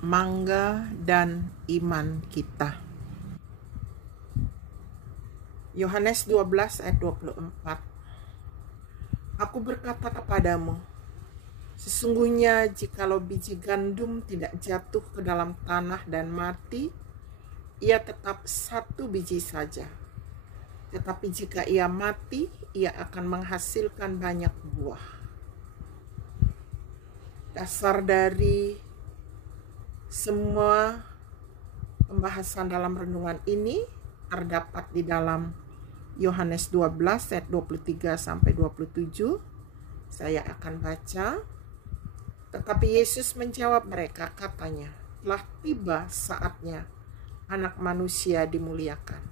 mangga dan iman kita. Yohanes 12 ayat 24. Aku berkata kepadamu, sesungguhnya jikalau biji gandum tidak jatuh ke dalam tanah dan mati, ia tetap satu biji saja. Tetapi jika ia mati, ia akan menghasilkan banyak buah. Dasar dari semua pembahasan dalam renungan ini terdapat di dalam Yohanes 12 ayat 23 sampai 27. Saya akan baca. Tetapi Yesus menjawab mereka, katanya, telah tiba saatnya Anak Manusia dimuliakan.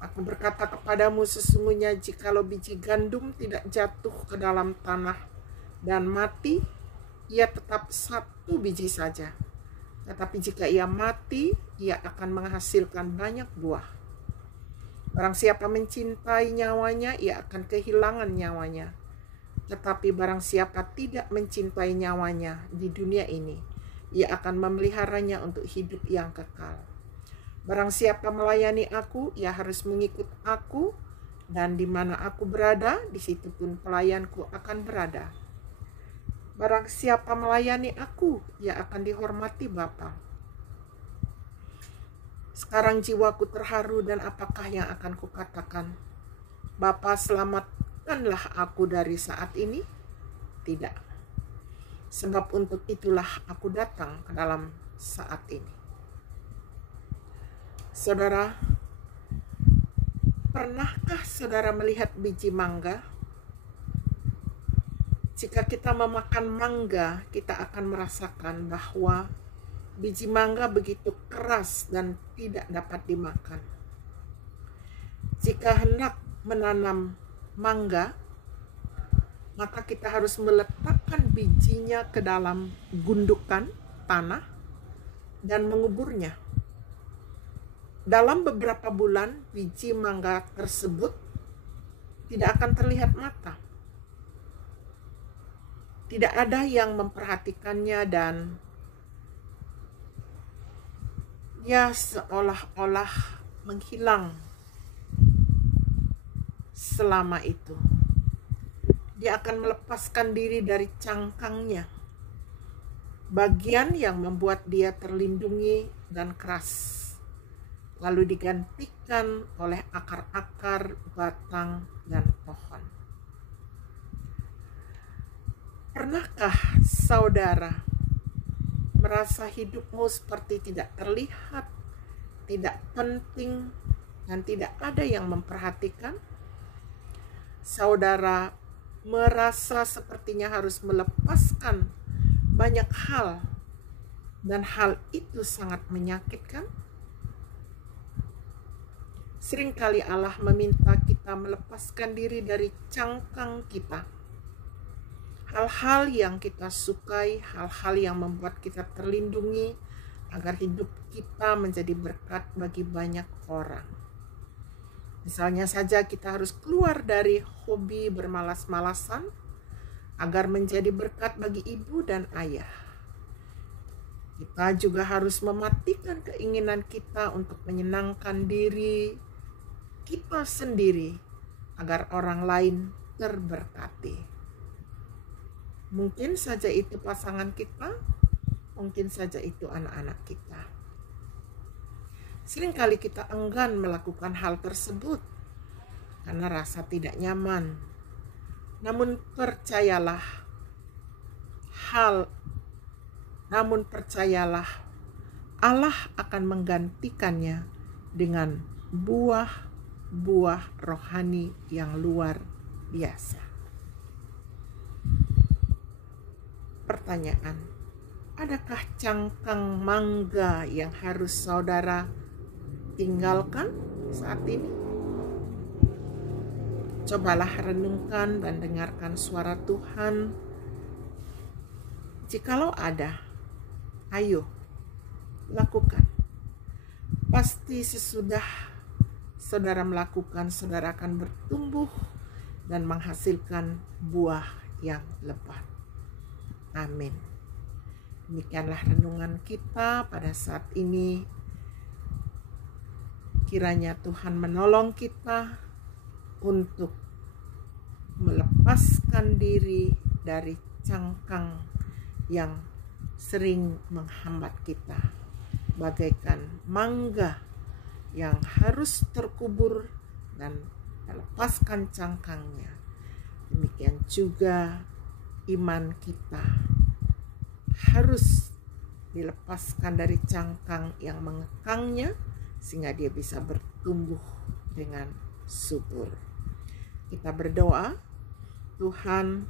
Aku berkata kepadamu, sesungguhnya jikalau biji gandum tidak jatuh ke dalam tanah dan mati, ia tetap satu biji saja. Tetapi jika ia mati, ia akan menghasilkan banyak buah. Barang siapa mencintai nyawanya, ia akan kehilangan nyawanya. Tetapi barang siapa tidak mencintai nyawanya di dunia ini, ia akan memeliharanya untuk hidup yang kekal. Barang siapa melayani aku, ia harus mengikut aku, dan di mana aku berada, di situ pun pelayanku akan berada. Barang siapa melayani aku, ia akan dihormati Bapa. Sekarang jiwaku terharu, dan apakah yang akan kukatakan? Bapa, selamatkanlah aku dari saat ini? Tidak. Sebab untuk itulah aku datang ke dalam saat ini. Saudara, pernahkah saudara melihat biji mangga? Jika kita memakan mangga, kita akan merasakan bahwa biji mangga begitu keras dan tidak dapat dimakan. Jika hendak menanam mangga, maka kita harus meletakkan bijinya ke dalam gundukan tanah dan menguburnya. Dalam beberapa bulan, biji mangga tersebut tidak akan terlihat mata. Tidak ada yang memperhatikannya, dan ia seolah-olah menghilang selama itu. Dia akan melepaskan diri dari cangkangnya, bagian yang membuat dia terlindungi dan keras, lalu digantikan oleh akar-akar, batang, dan pohon. Pernahkah saudara merasa hidupmu seperti tidak terlihat, tidak penting, dan tidak ada yang memperhatikan? Saudara merasa sepertinya harus melepaskan banyak hal, dan hal itu sangat menyakitkan. Seringkali Allah meminta kita melepaskan diri dari cangkang kita. Hal-hal yang kita sukai, hal-hal yang membuat kita terlindungi, agar hidup kita menjadi berkat bagi banyak orang. Misalnya saja kita harus keluar dari hobi bermalas-malasan, agar menjadi berkat bagi ibu dan ayah. Kita juga harus mematikan keinginan kita untuk menyenangkan diri kita sendiri, agar orang lain terberkati. Mungkin saja itu pasangan kita, mungkin saja itu anak-anak kita. Seringkali kita enggan melakukan hal tersebut karena rasa tidak nyaman. Namun percayalah, Allah akan menggantikannya dengan buah-buah rohani yang luar biasa. Pertanyaan, adakah cangkang mangga yang harus saudara tinggalkan saat ini? Cobalah renungkan dan dengarkan suara Tuhan. Jikalau ada, ayo lakukan. Pasti sesudah saudara melakukan, saudara akan bertumbuh dan menghasilkan buah yang lebat. Amin. Demikianlah renungan kita pada saat ini. Kiranya Tuhan menolong kita untuk melepaskan diri dari cangkang yang sering menghambat kita, bagaikan mangga yang harus terkubur dan melepaskan cangkangnya. Demikian juga iman kita harus dilepaskan dari cangkang yang mengekangnya, sehingga dia bisa bertumbuh dengan subur. Kita berdoa, Tuhan,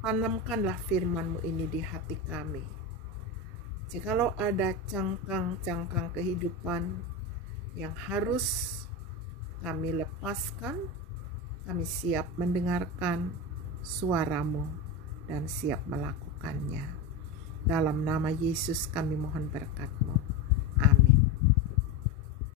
tanamkanlah firman-Mu ini di hati kami. Jikalau ada cangkang-cangkang kehidupan yang harus kami lepaskan, kami siap mendengarkan suara-Mu dan siap melakukannya. Dalam nama Yesus kami mohon berkat-Mu.